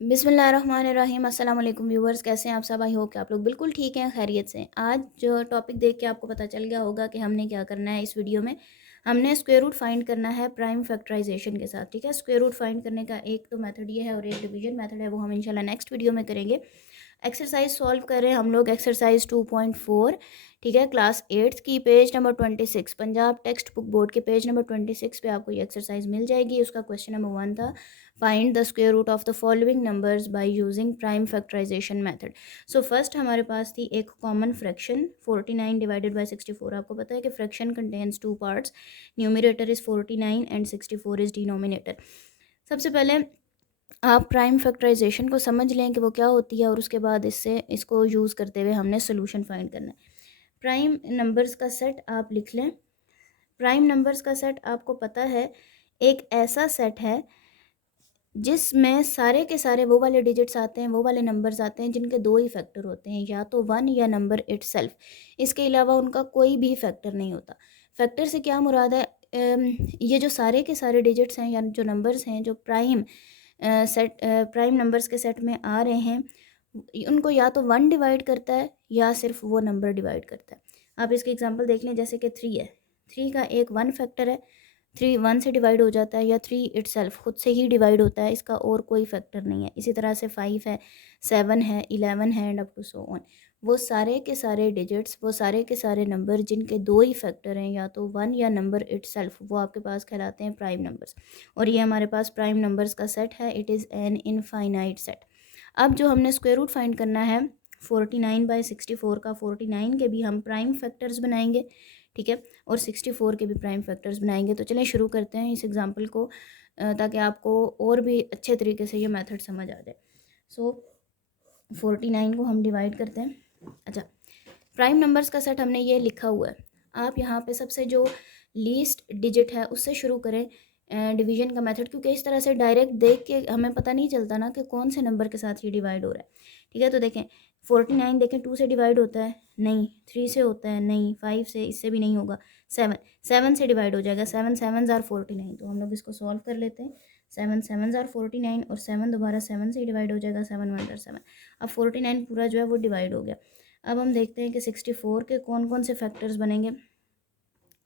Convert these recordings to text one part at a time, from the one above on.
बिस्मिल्लाहिर्रहमानिर्रहीम। अस्सलाम वालेकुम व्यूवर्स, कैसे हैं आप सब? आई होप कि आप लोग बिल्कुल ठीक हैं, खैरियत से। आज जो टॉपिक देख के आपको पता चल गया होगा कि हमने क्या करना है। इस वीडियो में हमने स्क्वायर रूट फाइंड करना है प्राइम फैक्टराइजेशन के साथ। ठीक है, स्क्वायर रूट फाइंड करने का एक तो मेथड ये है और एक डिवीजन मेथड है, वो हम इंशाल्लाह नेक्स्ट वीडियो में करेंगे। एक्सरसाइज सॉल्व कर रहे हैं हम लोग, एक्सरसाइज 2.4। ठीक है, क्लास 8 की page number 26, Punjab text book board के पेज नंबर 26 पे आपको ये एक्सरसाइज मिल जाएगी। उसका क्वेश्चन नंबर 1 था, find the square root of the following numbers by using prime factorisation method. So first हमारे पास थी एक कॉमन फ्रैक्शन 49 डिवाइडेड बाय 64। आपको पता है कि fraction contains two parts, numerator is 49 and 64 is denominator. सबसे पहले आप प्राइम फैक्टराइजेशन को समझ लें कि वो क्या होती है, और उसके बाद इसको यूज़ करते हुए हमने सोल्यूशन फाइंड करना है। प्राइम नंबर्स का सेट आप लिख लें। प्राइम नंबर्स का सेट आपको पता है एक ऐसा सेट है जिसमें सारे के सारे वो वाले डिजिट्स आते हैं, वो वाले नंबर्स आते हैं जिनके दो ही फैक्टर होते हैं, या तो 1 या नंबर इटसेल्फ। इसके अलावा उनका कोई भी फैक्टर नहीं होता। फैक्टर से क्या मुराद है? ये जो सारे के सारे डिजिट्स हैं या जो नंबर्स हैं जो प्राइम नंबर्स के सेट में आ रहे हैं, उनको या तो 1 डिवाइड करता है या सिर्फ वो नंबर डिवाइड करता है। आप इसके एग्जांपल देख लें, जैसे कि 3 है। 3 का एक 1 फैक्टर है, 3 1 से डिवाइड हो जाता है, या 3 इटसेल्फ खुद से ही डिवाइड होता है, इसका और कोई फैक्टर नहीं है। इसी तरह से 5 है, 7 है, 11 है and up to so on. वो सारे के सारे डिजिट्स, वो सारे के सारे नंबर जिनके दो ही फैक्टर हैं, या तो 1 या नंबर इटसेल्फ, वो आपके पास कहलाते हैं प्राइम नंबर्स। और ये हमारे पास प्राइम नंबर्स का सेट है, it is an infinite set. अब जो हमने स्क्वायर रूट फाइंड करना है 49/64 का, 49 के भी हम प्राइम फैक्टर्स बनाएंगे, ठीक है, और 64 के भी प्राइम फैक्टर्स बनाएंगे। तो चलें शुरू करते हैं इस एग्जांपल को, ताकि आपको और भी अच्छे तरीके से ये मेथड समझ आ जाए। सो 49 को हम डिवाइड करते हैं। अच्छा, प्राइम नंबर्स का सेट हमने ये लिखा हुआ है। आप यहाँ पे सबसे जो लीस्ट डिजिट है उससे शुरू करें डिवीजन का मेथड, क्योंकि इस तरह से डायरेक्ट देख के हमें पता नहीं चलता ना कि कौन से नंबर के साथ ये डिवाइड हो रहा है। ठीक है, तो देखें 49 देखें 2 से डिवाइड होता है नहीं, 3 से होता है नहीं, 5 से, इससे भी नहीं होगा। 7 से डिवाइड हो जाएगा, 7 7 आर 49। तो हम लोग इसको सॉल्व कर लेते हैं। 7 7 आर 49 और 7 दोबारा 7 से डिवाइड हो जाएगा, 7 1 आर 7। अब 49 पूरा जो है वो डिवाइड हो गया। अब हम देखते हैं कि 64 के कौन कौन से फैक्टर्स बनेंगे।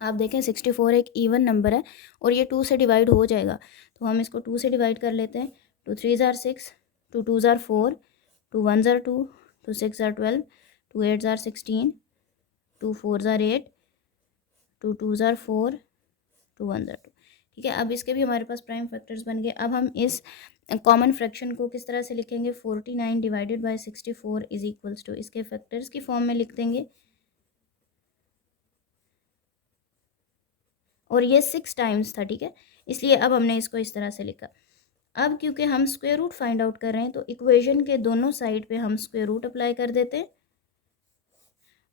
आप देखें 64 एक इवन नंबर है और ये 2 से डिवाइड हो जाएगा, तो हम इसको 2 से डिवाइड कर लेते हैं। 2 3 ज़ार 6, 2 2 ज़ार 4, 2 1 ज़ार 2, 2 6 ज़ार 12, 2 8 ज़ार 16, 2 4 ज़ार 8, 2 2 ज़ार 4, 2 1 ज़ार 2। ठीक है, अब इसके भी हमारे पास प्राइम फैक्टर्स बन गए। अब हम इस कॉमन फ्रैक्शन को किस तरह से लिखेंगे? 49 divided by 64 is equals to, इसके फैक्टर्स की फॉर्म में लिख देंगे, और ये 6 टाइम्स था। ठीक है, इसलिए अब हमने इसको इस तरह से लिखा। अब क्योंकि हम स्क्वायर रूट फाइंड आउट कर रहे हैं, तो इक्वेशन के दोनों साइड पे हम स्क्वायर रूट अप्लाई कर देते हैं,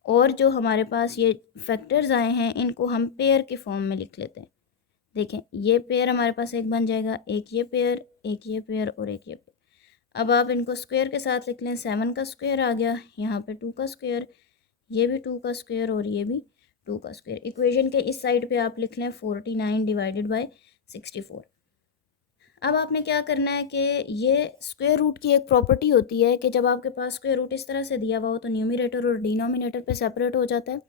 और जो हमारे पास ये फैक्टर्स आए हैं इनको हम पेयर के फॉर्म में लिख लेते हैं। देखें, ये पेयर हमारे पास एक बन जाएगा, एक ये पेयर, एक ये पेयर और एक ये पेयर। अब आप इनको स्क्वायर के साथ लिख लें। 7 का स्क्वायर आ गया, यहाँ पे 2 का स्क्वायर, ये भी 2 का स्क्वायर और ये भी 2 का स्क्वायर। इक्वेशन के इस साइड पे आप लिख लें 49 डिवाइडेड बाय 64। अब आपने क्या करना है कि ये स्क्वायर रूट की एक प्रॉपर्टी होती है कि जब आपके पास स्क्वायर रूट इस तरह से दिया हुआ हो तो न्यूमरेटर और डिनोमिनेटर पे सेपरेट हो जाता है।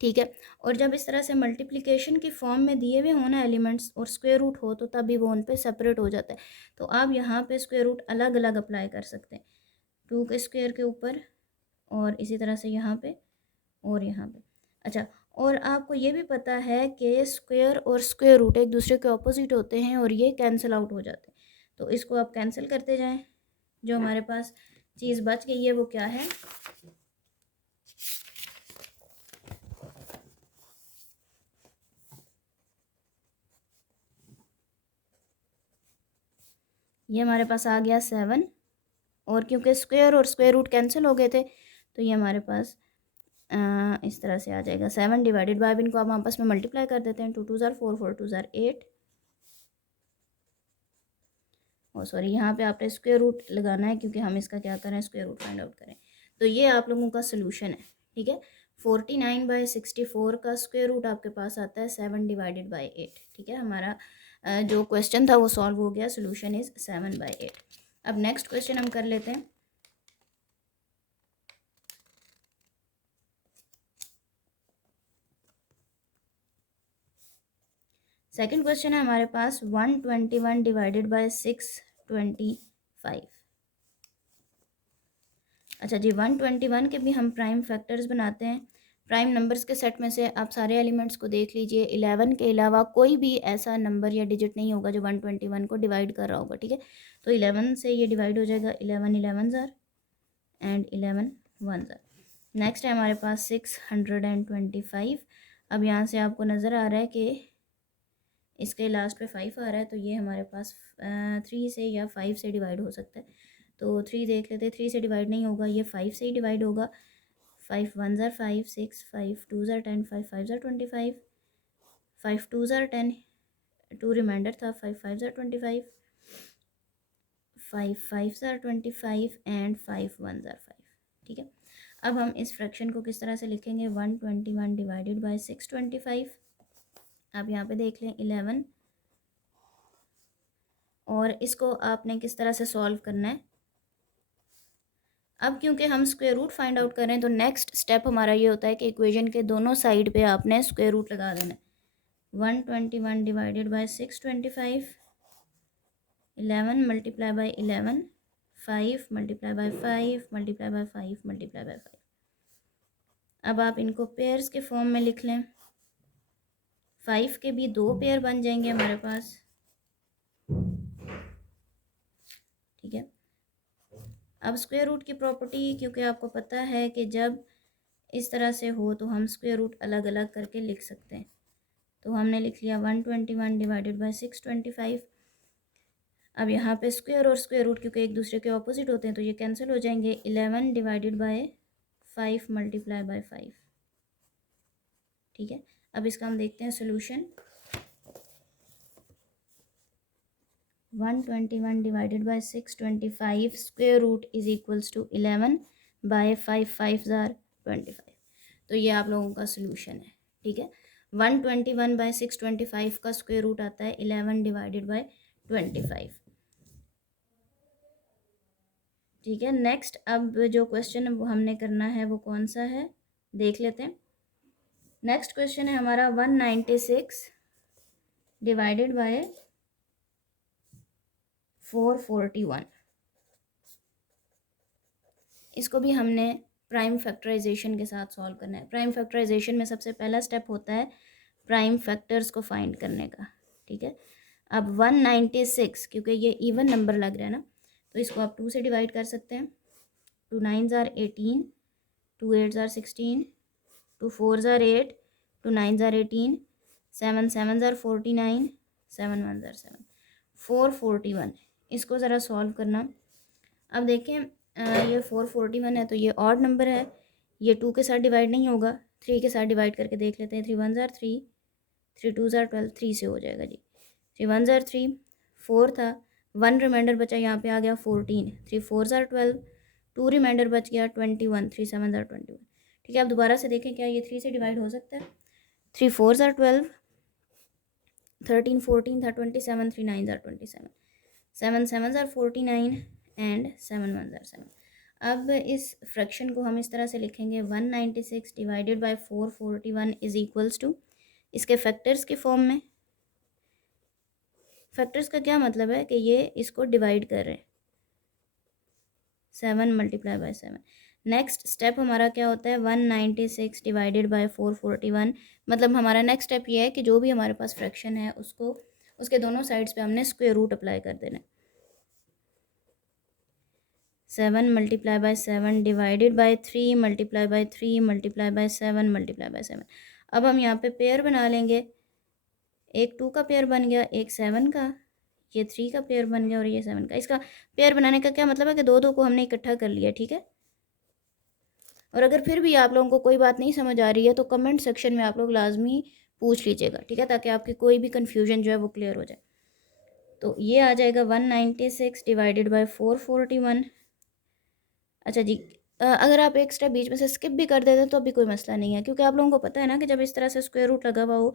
ठीक है, और जब इस तरह से मल्टीप्लिकेशन की फॉर्म में दिए हुए हो ना एलिमेंट्स और स्क्वायर रूट हो, तो तभी वो उन पे सेपरेट हो जाता है। तो आप यहाँ पे स्क्वायर रूट अलग अलग अप्लाई कर सकते हैं, 2 के स्क्वायर के ऊपर, और इसी तरह से यहाँ पे और यहाँ पे। अच्छा, और आपको ये भी पता है कि स्क्वायर और स्क्वायर रूट एक दूसरे के ऑपोजिट होते हैं और ये कैंसिल आउट हो जाते हैं। तो इसको आप कैंसिल करते जाएं। जो हमारे पास चीज़ बच गई है वो क्या है? ये हमारे पास आ गया 7, और क्योंकि स्क्वायर और स्क्वायर रूट कैंसिल हो गए थे, तो ये हमारे पास इस तरह से आ जाएगा 7 डिवाइडेड बाय, इनको आप आपस में मल्टीप्लाई कर देते हैं। 2 2 ज़ार 4, 4 2 ज़ार 8, और सॉरी यहाँ पे आपने स्क्वायर रूट लगाना है क्योंकि हम इसका क्या करें, स्क्वायर रूट फाइंड आउट करें। तो ये आप लोगों का सोल्यूशन है। ठीक है, 49/64 का स्क्वायर रूट आपके पास आता है 7 डिवाइडेड बाई 8। ठीक है, हमारा जो क्वेश्चन था वो सॉल्व हो गया। Solution is 7/8। अब नेक्स्ट क्वेश्चन हम कर लेते हैं। सेकंड क्वेश्चन है हमारे पास 121 डिवाइडेड बाय 625। अच्छा जी, 121 के भी हम प्राइम फैक्टर्स बनाते हैं। प्राइम नंबर्स के सेट में से आप सारे एलिमेंट्स को देख लीजिए, 11 के अलावा कोई भी ऐसा नंबर या डिजिट नहीं होगा जो 121 को डिवाइड कर रहा होगा, ठीक है। तो 11 से ये डिवाइड हो जाएगा, 11 11 ज़ार एंड 11 1 ज़ार। नेक्स्ट है हमारे पास 625। अब यहाँ से आपको नज़र आ रहा है कि इसके लास्ट पे 5 आ रहा है, तो ये हमारे पास 3 से या 5 से डिवाइड हो सकता है। तो 3 देख लेते हैं, 3 से डिवाइड नहीं होगा, ये 5 से ही डिवाइड होगा। 5 1 ज़ार 5 6, 5 2 ज़ार 10, 5 5 ज़ार 25, 5 2 ज़ार 10, 2 रिमाइंडर था, 5 5 ज़ार 25, 5 5 ज़ार 25 एंड 5 1 ज़ार 5, ठीक है। अब हम इस फ्रैक्शन को किस तरह से लिखेंगे, 121 डिवाइडेड बाई 625। आप यहाँ पे देख लें 11, और इसको आपने किस तरह से सॉल्व करना है। अब क्योंकि हम स्क्वायर रूट फाइंड आउट कर रहे हैं, तो नेक्स्ट स्टेप हमारा ये होता है कि इक्वेशन के दोनों साइड पे आपने स्क्वायर रूट लगा देना है। 121 divided by 625, 11 multiply by 11, 5 multiply by 5 multiply by 5 multiply by 5। अब आप इनको पेयर्स के फॉर्म में लिख लें। 5 के भी 2 पेयर बन जाएंगे हमारे पास, ठीक है। अब स्क्वायर रूट की प्रॉपर्टी, क्योंकि आपको पता है कि जब इस तरह से हो तो हम स्क्वायर रूट अलग अलग करके लिख सकते हैं। तो हमने लिख लिया 121 डिवाइडेड बाई 625। अब यहाँ पे स्क्वायर और स्क्वायर रूट क्योंकि एक दूसरे के ऑपोजिट होते हैं तो ये कैंसिल हो जाएंगे। 11 डिवाइडेड बाय 5 मल्टीप्लाई बाय 5, ठीक है। अब इसका हम देखते हैं solution. 121 divided by 625 square root is equals to 11 by 5 5 ज़ार 25। तो ये आप लोगों का सोल्यूशन है, ठीक है। 121 बाय 625 का स्क्वायर रूट आता है 11 डिवाइडेड बाय 25, ठीक है। नेक्स्ट अब जो क्वेश्चन वो हमने करना है वो कौन सा है, देख लेते हैं। नेक्स्ट क्वेश्चन है हमारा 196 डिवाइडेड बाय 441। इसको भी हमने प्राइम फैक्टराइजेशन के साथ सॉल्व करना है। प्राइम फैक्टराइजेशन में सबसे पहला स्टेप होता है प्राइम फैक्टर्स को फाइंड करने का, ठीक है। अब 196 क्योंकि ये इवन नंबर लग रहा है ना, तो इसको आप 2 से डिवाइड कर सकते हैं। 2 9 ज़ार 18, 2 8 ज़ार 16, 2 4 ज़ार 8, 2 9 ज़ार 18, 7 7 ज़ार 49, 7 1 ज़ार 7, 441। इसको ज़रा सॉल्व करना। अब देखें ये 441 है तो ये ऑड नंबर है, ये 2 के साथ डिवाइड नहीं होगा, 3 के साथ डिवाइड करके देख लेते हैं। 3 1 ज़ार 3, 3 2 ज़ार 12, 3 से हो जाएगा जी। 3 1 ज़ार 3, 4 था, 1 रिमाइंडर बचा, यहाँ पे आ गया 14, 3 4 ज़ार 12, 2 रिमाइंडर बच गया 21, 3 7 ज़ार 21, ठीक है। अब दोबारा से देखें क्या ये 3 से डिवाइड हो सकता है। 3 4 ज़ार 12, 13 14 था 27, 3 9 ज़ार 27, 7 7 ज़ार 49 एंड 7 1 ज़ार 7। अब इस फ्रैक्शन को हम इस तरह से लिखेंगे 196 divided by 441 is equals to, इसके फैक्टर्स के फॉर्म में। फैक्टर्स का क्या मतलब है कि ये इसको डिवाइड कर रहे हैं, 7 मल्टीप्लाई बाय 7। नेक्स्ट स्टेप हमारा क्या होता है, 196 डिवाइडेड बाय 441, मतलब हमारा नेक्स्ट स्टेप ये है कि जो भी हमारे पास फ्रैक्शन है उसको उसके दोनों साइड्स पे हमने स्क्वायर रूट अप्लाई कर देना है। 7 multiply by 7 divided by 3 multiply bye 3 multiply by 7 multiply by 7। अब हम यहाँ पे पेयर बना लेंगे, एक 2 का पेयर बन गया, एक 7 का, ये 3 का पेयर बन गया और ये 7 का। इसका पेयर बनाने का क्या मतलब है कि दो दो को हमने इकट्ठा कर लिया, ठीक है। और अगर फिर भी आप लोगों को कोई बात नहीं समझ आ रही है तो कमेंट सेक्शन में आप लोग लाजमी पूछ लीजिएगा, ठीक है, ताकि आपकी कोई भी कन्फ्यूजन जो है वो क्लियर हो जाए। तो ये आ जाएगा 196 डिवाइडेड बाई 441। अच्छा जी, अगर आप एक स्टेप बीच में से स्किप भी कर देते हैं तो अभी कोई मसला नहीं है, क्योंकि आप लोगों को पता है ना कि जब इस तरह से स्क्वायर रूट लगा हुआ हो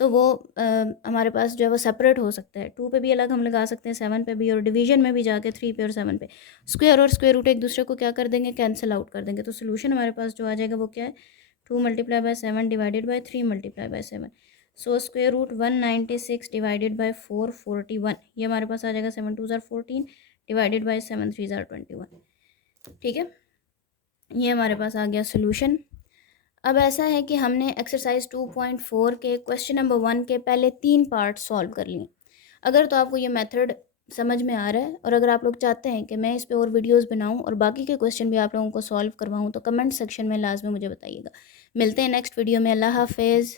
तो वो हमारे पास जो है वो सेपरेट हो सकता है। 2 पे भी अलग हम लगा सकते हैं, 7 पे भी, और डिवीजन में भी जाके 3 पे और 7 पे। स्क्वायर और स्क्वायर रूट एक दूसरे को क्या कर देंगे, कैंसिल आउट कर देंगे। तो सोल्यूशन हमारे पास जो आ जाएगा वो क्या है, 2 multiply by 7 divided by 3 multiply by 7। So square root 196 divided by 441, ये हमारे पास आ जाएगा 7 2 ज़ार 14 डिवाइडेड बाय 7 3 ज़ार 21। ठीक है, ये हमारे पास आ गया सोल्यूशन। अब ऐसा है कि हमने एक्सरसाइज 2.4 के क्वेश्चन नंबर 1 के पहले 3 पार्ट सॉल्व कर लिए। अगर तो आपको ये मेथड समझ में आ रहा है और अगर आप लोग चाहते हैं कि मैं इस पे और वीडियोस बनाऊं और बाकी के क्वेश्चन भी आप लोगों को सॉल्व करवाऊं तो कमेंट सेक्शन में लाजमी मुझे बताइएगा। मिलते हैं नेक्स्ट वीडियो में। अल्लाह हाफिज़।